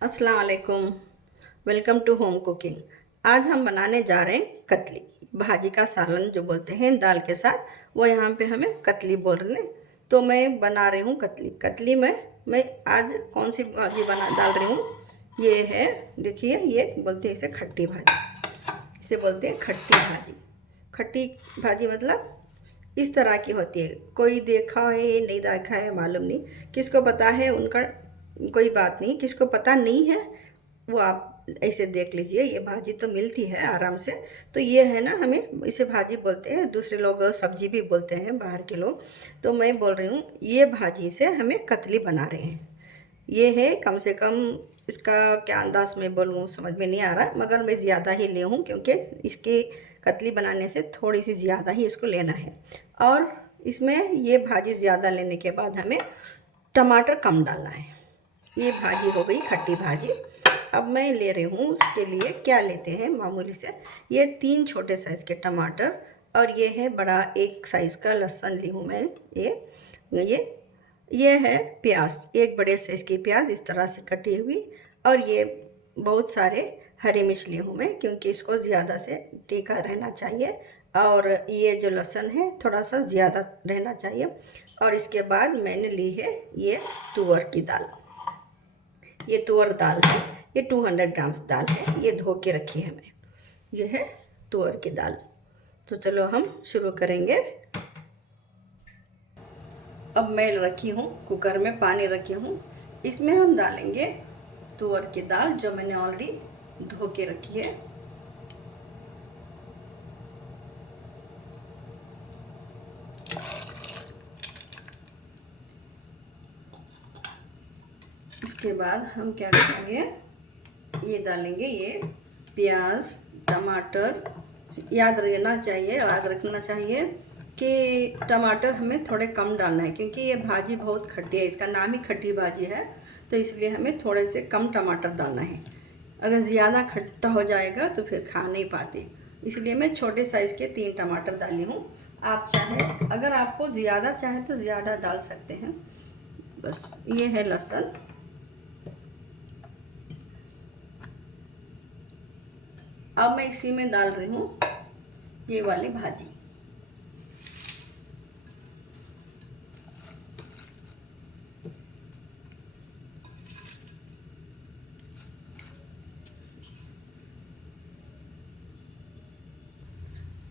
अस्सलाम वालेकुम। Welcome to home cooking. आज हम बनाने जा रहे हैं कतली। भाजी का सालन जो बोलते हैं दाल के साथ, वो यहाँ पे हमें कतली बोल रहे हैं। तो मैं बना रही हूँ कतली। कतली में मैं आज कौन सी भाजी बना डाल रही हूँ, ये है, देखिए, ये बोलते हैं इसे खट्टी भाजी। इसे बोलते हैं खट्टी भाजी। खट्टी भाजी मतलब इस तरह की होती है। कोई देखा है नहीं देखा है मालूम नहीं, किसको पता है उनका कोई बात नहीं, किसको पता नहीं है वो आप ऐसे देख लीजिए। ये भाजी तो मिलती है आराम से। तो ये है ना, हमें इसे भाजी बोलते हैं, दूसरे लोग सब्जी भी बोलते हैं बाहर के लोग। तो मैं बोल रही हूँ ये भाजी से हमें कतली बना रहे हैं। ये है कम से कम, इसका क्या अंदाज में बोलूँ समझ में नहीं आ रहा, मगर मैं ज़्यादा ही ले हूँ क्योंकि इसकी कतली बनाने से थोड़ी सी ज़्यादा ही इसको लेना है। और इसमें ये भाजी ज़्यादा लेने के बाद हमें टमाटर कम डालना है। ये भाजी हो गई खट्टी भाजी। अब मैं ले रही हूँ उसके लिए क्या लेते हैं मामूली से, ये 3 छोटे साइज़ के टमाटर, और ये है बड़ा 1 साइज़ का लहसुन ली हूँ मैं। ये है प्याज, एक बड़े साइज़ की प्याज इस तरह से कटी हुई, और ये बहुत सारे हरी मिर्च ली हूँ मैं क्योंकि इसको ज़्यादा से तीखा रहना चाहिए। और ये जो लहसुन है थोड़ा सा ज़्यादा रहना चाहिए। और इसके बाद मैंने ली है ये तुअर की दाल। ये तुअर दाल है, ये 200 ग्राम्स दाल है, ये धो के रखी है मैं। ये है तुअर की दाल। तो चलो हम शुरू करेंगे। अब मैं रखी हूँ कुकर में, पानी रखी हूँ, इसमें हम डालेंगे तुअर की दाल जो मैंने ऑलरेडी धो के रखी है। इसके बाद हम क्या करेंगे, ये डालेंगे ये प्याज टमाटर। याद रखना चाहिए कि टमाटर हमें थोड़े कम डालना है क्योंकि ये भाजी बहुत खट्टी है, इसका नाम ही खट्टी भाजी है। तो इसलिए हमें थोड़े से कम टमाटर डालना है। अगर ज़्यादा खट्टा हो जाएगा तो फिर खा नहीं पाते, इसलिए मैं छोटे साइज़ के 3 टमाटर डाली हूँ। आप चाहे, अगर आपको ज़्यादा चाहे तो ज़्यादा डाल सकते हैं। बस ये है लहसुन। अब मैं इसी में डाल रही हूँ ये वाली भाजी।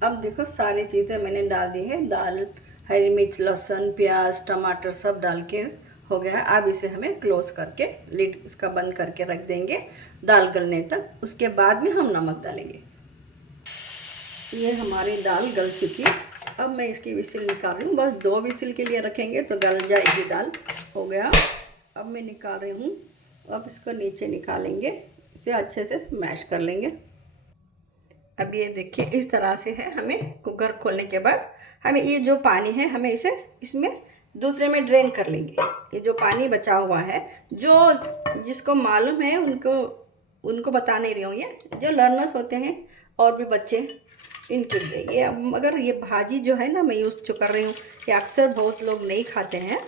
अब देखो सारी चीज़ें मैंने डाल दी है, दाल, हरी मिर्च, लहसुन, प्याज, टमाटर सब डाल के हो गया है। अब इसे हमें क्लोज करके लिड इसका बंद करके रख देंगे दाल गलने तक। उसके बाद में हम नमक डालेंगे। ये हमारी दाल गल चुकी है। अब मैं इसकी विसिल निकाल रही हूँ, बस 2 विसिल के लिए रखेंगे तो गल जाएगी दाल। हो गया। अब मैं निकाल रही हूँ। अब इसको नीचे निकालेंगे, इसे अच्छे से मैश कर लेंगे। अब ये देखिए इस तरह से है। हमें कुकर खोलने के बाद हमें ये जो पानी है हमें इसे इसमें दूसरे में ड्रेन कर लेंगे। ये जो पानी बचा हुआ है, जो जिसको मालूम है उनको उनको बता नहीं रही हूँ, ये जो लर्नर्स होते हैं और भी बच्चे, इनके लिए ये। अब मगर ये भाजी जो है ना, मैं यूज़ जो कर रही हूँ, ये अक्सर बहुत लोग नहीं खाते हैं,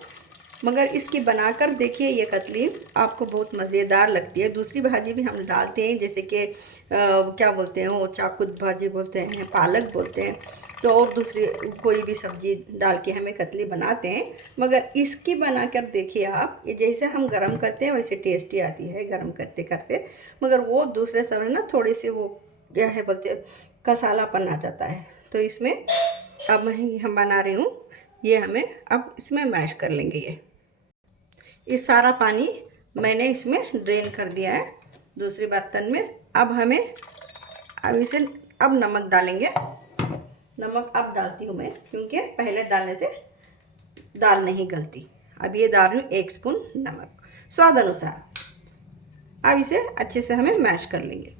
मगर इसकी बनाकर देखिए ये कतली आपको बहुत मज़ेदार लगती है। दूसरी भाजी भी हम डालते हैं, जैसे कि क्या बोलते हैं वो, चाकुत भाजी बोलते हैं, पालक बोलते हैं, तो और दूसरी कोई भी सब्जी डाल के हमें कतली बनाते हैं। मगर इसकी बनाकर देखिए आप, ये जैसे हम गरम करते हैं वैसे टेस्टी आती है गरम करते करते। मगर वो दूसरे समय ना थोड़ी सी वो क्या है बोलते हैं, कसालापन आ जाता है। तो इसमें अब मैं हम बना रही हूँ, ये हमें अब इसमें मैश कर लेंगे। ये सारा पानी मैंने इसमें ड्रेन कर दिया है दूसरे बर्तन में। अब इसे अब नमक डालेंगे। नमक अब डालती हूँ मैं क्योंकि पहले डालने से दाल नहीं गलती। अब ये डाल रही हूँ 1 स्पून नमक स्वाद अनुसार। अब इसे अच्छे से हमें मैश कर लेंगे।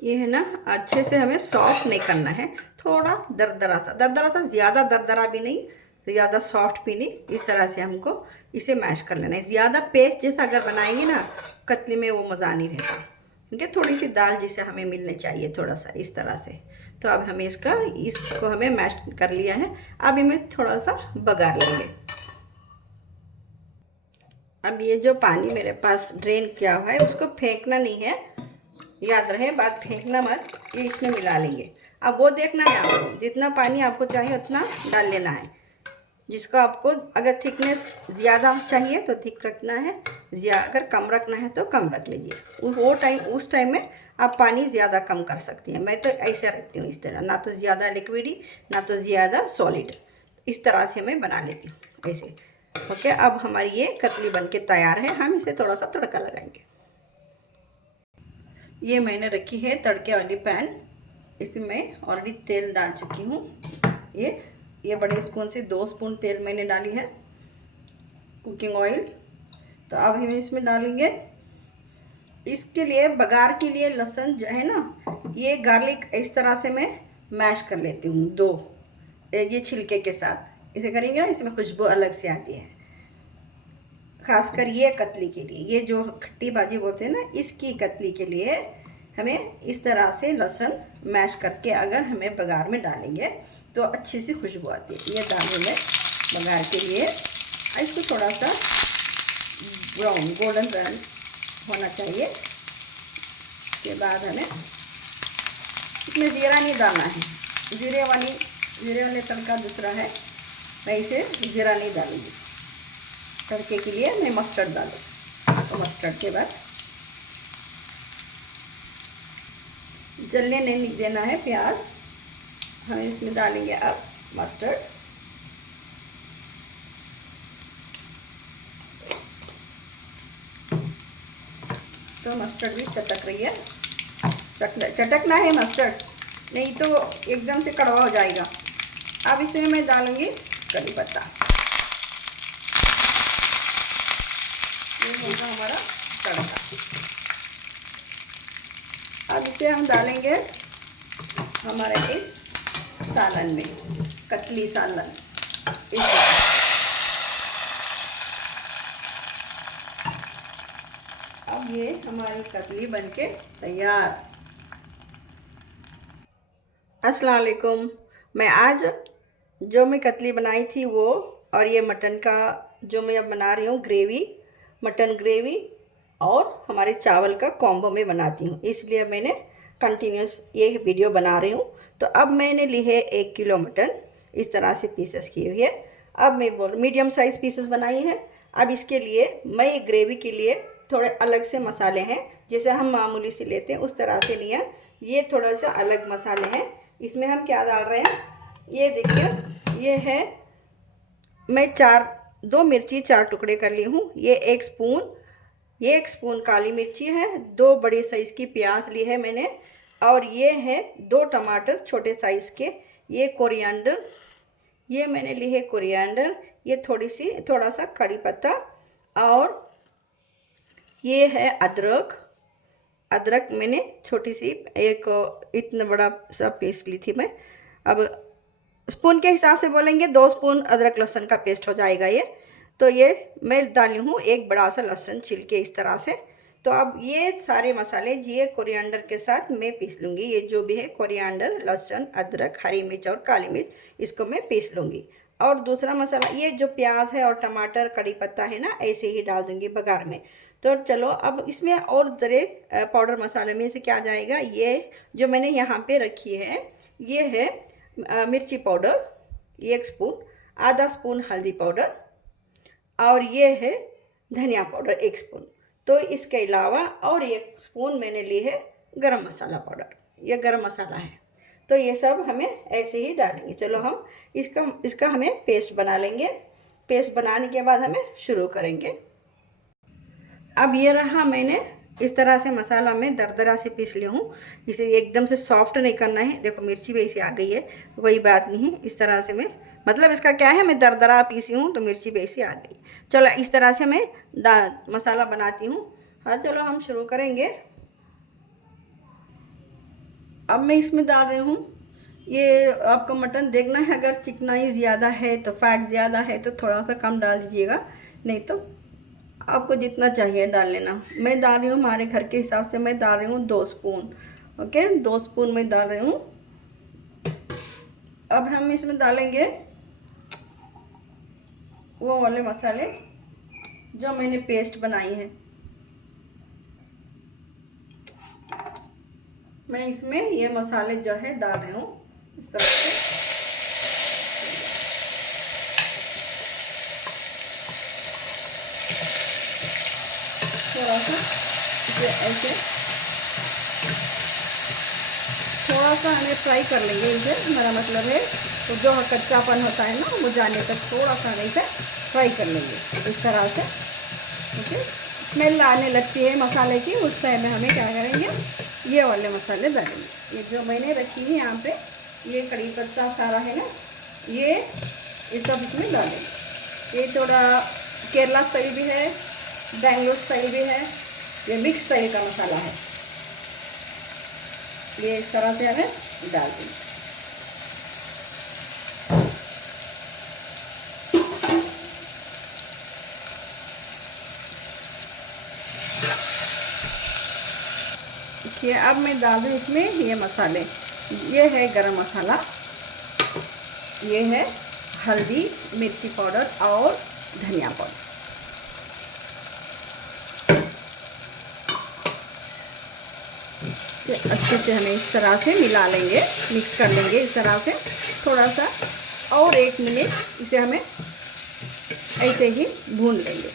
ये है ना, अच्छे से हमें सॉफ्ट नहीं करना है, थोड़ा दरदरा सा, ज़्यादा दरदरा भी नहीं, ज़्यादा सॉफ्ट भी नहीं, इस तरह से हमको इसे मैश कर लेना है। ज़्यादा पेस्ट जैसा अगर बनाएंगे ना कतली में, वो मज़ा नहीं रहता, क्योंकि थोड़ी सी दाल जैसे हमें मिलने चाहिए, थोड़ा सा इस तरह से। तो अब हमें इसको हमें मैश कर लिया है। अब इमें थोड़ा सा बघार लेंगे। अब ये जो पानी मेरे पास ड्रेन किया हुआ है उसको फेंकना नहीं है, याद रहे बात, फेंकना मत। ये इसमें मिला लेंगे। अब वो देखना है आपको, जितना पानी आपको चाहिए उतना डाल लेना है। जिसको आपको अगर थिकनेस ज़्यादा चाहिए तो थिक रखना है, अगर कम रखना है तो कम रख लीजिए। उस टाइम में आप पानी ज़्यादा कम कर सकती हैं। मैं तो ऐसे रखती हूँ इस तरह, ना तो ज़्यादा लिक्विडी ना तो ज़्यादा सॉलिड, इस तरह से मैं बना लेती हूँ ऐसे। ओके, अब हमारी ये कतली बनके तैयार है। हम इसे थोड़ा सा तड़का लगाएंगे। ये मैंने रखी है तड़के वाली पैन, इसमें ऑलरेडी तेल डाल चुकी हूँ। ये बड़े स्पून से 2 स्पून तेल मैंने डाली है, कुकिंग ऑयल। तो अब हम इसमें डालेंगे, इसके लिए बघार के लिए लहसुन जो है ना, ये गार्लिक इस तरह से मैं मैश कर लेती हूँ 2, ये छिलके के साथ। इसे करेंगे ना, इसमें खुशबू अलग से आती है। खासकर ये कतली के लिए, ये जो खट्टी भाजी बोलते हैं ना, इसकी कतली के लिए हमें इस तरह से लहसुन मैश करके अगर हमें बघार में डालेंगे तो अच्छी सी खुशबू आती है। ये डालेंगे बघार के लिए। इसको थोड़ा सा ब्राउन, गोल्डन ब्राउन होना चाहिए। के बाद हमें इसमें ज़ीरा नहीं डालना है, जीरे वाले तड़का दूसरा है, मैं इसे ज़ीरा नहीं डालूँगी। तड़के के लिए मैं मस्टर्ड डालूँ। तो मस्टर्ड के बाद जलने नहीं देना है प्याज। हम इसमें डालेंगे अब मस्टर्ड। तो मस्टर्ड भी चटक रही है, चटकना है मस्टर्ड, नहीं तो एकदम से कड़वा हो जाएगा। अब इसमें मैं डालूंगी कड़ी पत्ता। ये होगा हमारा तड़का। अब इसे हम डालेंगे हमारे इस सालन में, कतली सालन। अब ये हमारी कतली बनके तैयार। अस्सलाम वालेकुम। मैं आज जो मैं कतली बनाई थी वो, और ये मटन का जो मैं अब बना रही हूँ ग्रेवी, मटन ग्रेवी और हमारे चावल का कॉम्बो में बनाती हूँ, इसलिए मैंने कंटिन्यूस ये वीडियो बना रही हूँ। तो अब मैंने ली है 1 किलो मटन, इस तरह से पीसेस की हुई है। अब मैं मीडियम साइज़ पीसेस बनाई है। अब इसके लिए मैं ग्रेवी के लिए थोड़े अलग से मसाले हैं, जैसे हम मामूली से लेते हैं उस तरह से नहीं है, ये थोड़ा सा अलग मसाले हैं। इसमें हम क्या डाल रहे हैं, ये देखिए, ये है, मैं 2 मिर्ची 4 टुकड़े कर ली हूँ। ये 1 स्पून काली मिर्ची है, 2 बड़े साइज़ की प्याज ली है मैंने, और ये है 2 टमाटर छोटे साइज़ के। ये कोरिएंडर, ये मैंने ली है कोरिएंडर, ये थोड़ा सा कड़ी पत्ता, और ये है अदरक मैंने छोटी सी एक इतना बड़ा सा पीस ली थी मैं। अब स्पून के हिसाब से बोलेंगे 2 स्पून अदरक लहसुन का पेस्ट हो जाएगा ये। तो ये मैं डाली हूँ 1 बड़ा सा लहसुन छिल के इस तरह से। तो अब ये सारे मसाले ये कोरिएंडर के साथ मैं पीस लूँगी। ये जो भी है कोरिएंडर, लहसुन, अदरक, हरी मिर्च और काली मिर्च, इसको मैं पीस लूँगी। और दूसरा मसाला ये जो प्याज है और टमाटर, कड़ी पत्ता है ना, ऐसे ही डाल दूँगी बघार में। तो चलो अब इसमें और ज़रे पाउडर मसाले में से क्या जाएगा, ये जो मैंने यहाँ पे रखी है, ये है मिर्ची पाउडर 1 स्पून, आधा स्पून हल्दी पाउडर, और ये है धनिया पाउडर 1 स्पून। तो इसके अलावा और 1 स्पून मैंने ली है गरम मसाला पाउडर, ये गरम मसाला है। तो ये सब हमें ऐसे ही डालेंगे। चलो हम इसका हमें पेस्ट बना लेंगे। पेस्ट बनाने के बाद हमें शुरू करेंगे। अब ये रहा, मैंने इस तरह से मसाला में दरदरा से पीस लिया हूँ। इसे एकदम से सॉफ्ट नहीं करना है। देखो मिर्ची भी ऐसी आ गई है, कोई बात नहीं है। इस तरह से मैं, मतलब इसका क्या है, मैं दरदरा पीसी हूँ तो मिर्ची भी ऐसी आ गई। चलो इस तरह से मैं मसाला बनाती हूँ। हाँ चलो हम शुरू करेंगे। अब मैं इसमें डाल रही हूँ, ये आपको मटन देखना है, अगर चिकनाई ज़्यादा है तो फैट ज़्यादा है तो थोड़ा सा कम डाल दीजिएगा, नहीं तो आपको जितना चाहिए डाल लेना। मैं डाल रही हूँ हमारे घर के हिसाब से, मैं डाल रही हूँ 2 स्पून। ओके, 2 स्पून मैं डाल रही हूँ। अब हम इसमें डालेंगे वो वाले मसाले जो मैंने पेस्ट बनाई है, मैं इसमें ये मसाले जो है डाल रही हूँ इस तरह से। थोड़ा सा ये ऐसे थोड़ा सा हमें फ्राई कर लेंगे इसे, मेरा मतलब है तो जो कच्चापन होता है ना वो जाने तक थोड़ा सा हमें इसे फ्राई कर लेंगे इस तरह से। ओके, स्मेल आने लगती है मसाले की, उस टाइम में हमें क्या करेंगे, ये वाले मसाले डालेंगे। ये जो मैंने रखी है यहाँ पे, ये कड़ी पत्ता सारा है ना, ये सब इसमें डालेंगे। ये थोड़ा केरला स्टाइल भी है, बेंगलोर स्टाइल भी है, ये मिक्स स्टाइल का मसाला है। ये इस तरह से हमें डाल देंगे। देखिए अब मैं डाल दूँ इसमें ये मसाले। ये है गरम मसाला, ये है हल्दी, मिर्ची पाउडर और धनिया पाउडर। अच्छे से हमें इस तरह से मिला लेंगे, मिक्स कर लेंगे इस तरह से थोड़ा सा, और 1 मिनट इसे हमें ऐसे ही भून लेंगे।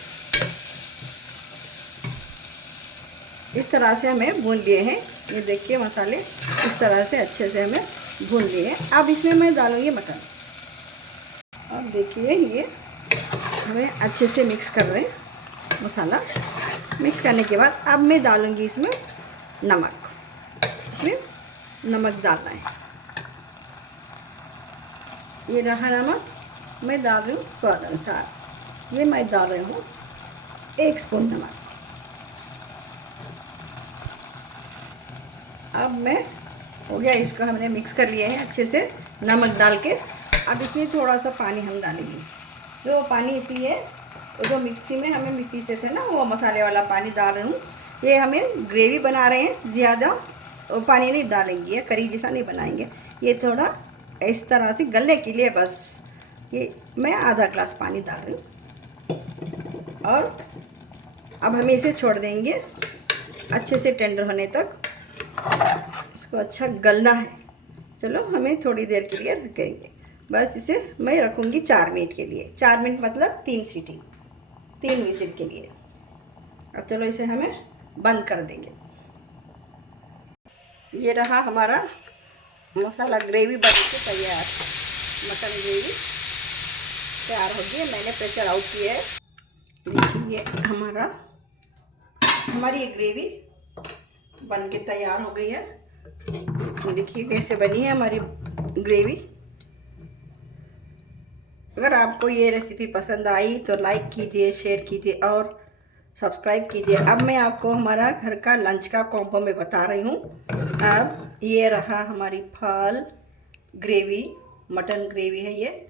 इस तरह से हमें भून लिए हैं, ये देखिए मसाले इस तरह से अच्छे से हमें भून लिए हैं। अब इसमें मैं डालूँगी मटन। अब देखिए ये हमें अच्छे से मिक्स कर रहे हैं मसाला। मिक्स करने के बाद अब मैं डालूँगी इसमें नमक। इसमें नमक डालना है, ये रहा नमक, मैं डाल रही हूँ स्वाद अनुसार। ये मैं डाल रही हूँ 1 स्पून नमक। अब मैं हो गया, इसको हमने मिक्स कर लिया है अच्छे से नमक डाल के। अब इसमें थोड़ा सा पानी हम डालेंगे। जो पानी इसलिए जो मिक्सी में हमें मिट्टी से थे ना, वो मसाले वाला पानी डाल रही हूँ। ये हमें ग्रेवी बना रहे हैं, ज़्यादा पानी नहीं डालेंगे, करी जैसा नहीं बनाएंगे। ये थोड़ा इस तरह से गलने के लिए बस ये मैं आधा ग्लास पानी डाल रही हूँ। और अब हमें इसे छोड़ देंगे अच्छे से टेंडर होने तक। इसको अच्छा गलना है। चलो हमें थोड़ी देर के लिए रखेंगे, बस इसे मैं रखूँगी 4 मिनट के लिए। 4 मिनट मतलब 3 सीटी, 3 विजिल के लिए। अब चलो इसे हमें बंद कर देंगे। ये रहा हमारा मसाला ग्रेवी बन के तैयार। मटन ग्रेवी तैयार हो गई है, मैंने प्रेशर आउट किया है। देखिए ये हमारी ये ग्रेवी बन के तैयार हो गई है। देखिए कैसे बनी है हमारी ग्रेवी। अगर आपको ये रेसिपी पसंद आई तो लाइक कीजिए, शेयर कीजिए और सब्सक्राइब कीजिए। अब मैं आपको हमारा घर का लंच का कॉम्बो में बता रही हूँ। अब ये रहा हमारी फाल ग्रेवी, मटन ग्रेवी है ये।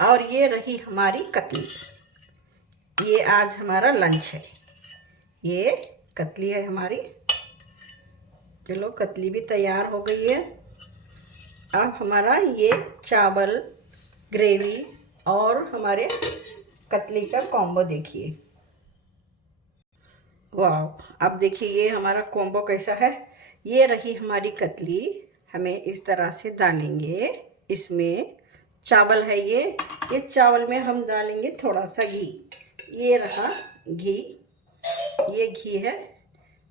और ये रही हमारी कतली। ये आज हमारा लंच है। ये कतली है हमारी। चलो कतली भी तैयार हो गई है। अब हमारा ये चावल, ग्रेवी और हमारे कतली का कॉम्बो देखिए। वाह, अब देखिए ये हमारा कॉम्बो कैसा है। ये रही हमारी कतली, हमें इस तरह से डालेंगे। इसमें चावल है ये चावल में हम डालेंगे थोड़ा सा घी। ये रहा घी, ये घी है,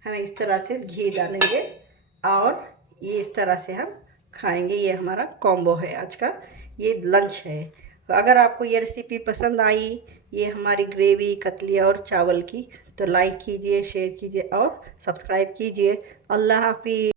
हमें इस तरह से घी डालेंगे और ये इस तरह से हम खाएंगे। ये हमारा कॉम्बो है आज का, ये लंच है। तो अगर आपको ये रेसिपी पसंद आई, ये हमारी ग्रेवी कतली और चावल की, तो लाइक कीजिए, शेयर कीजिए और सब्सक्राइब कीजिए। अल्लाह हाफिज़।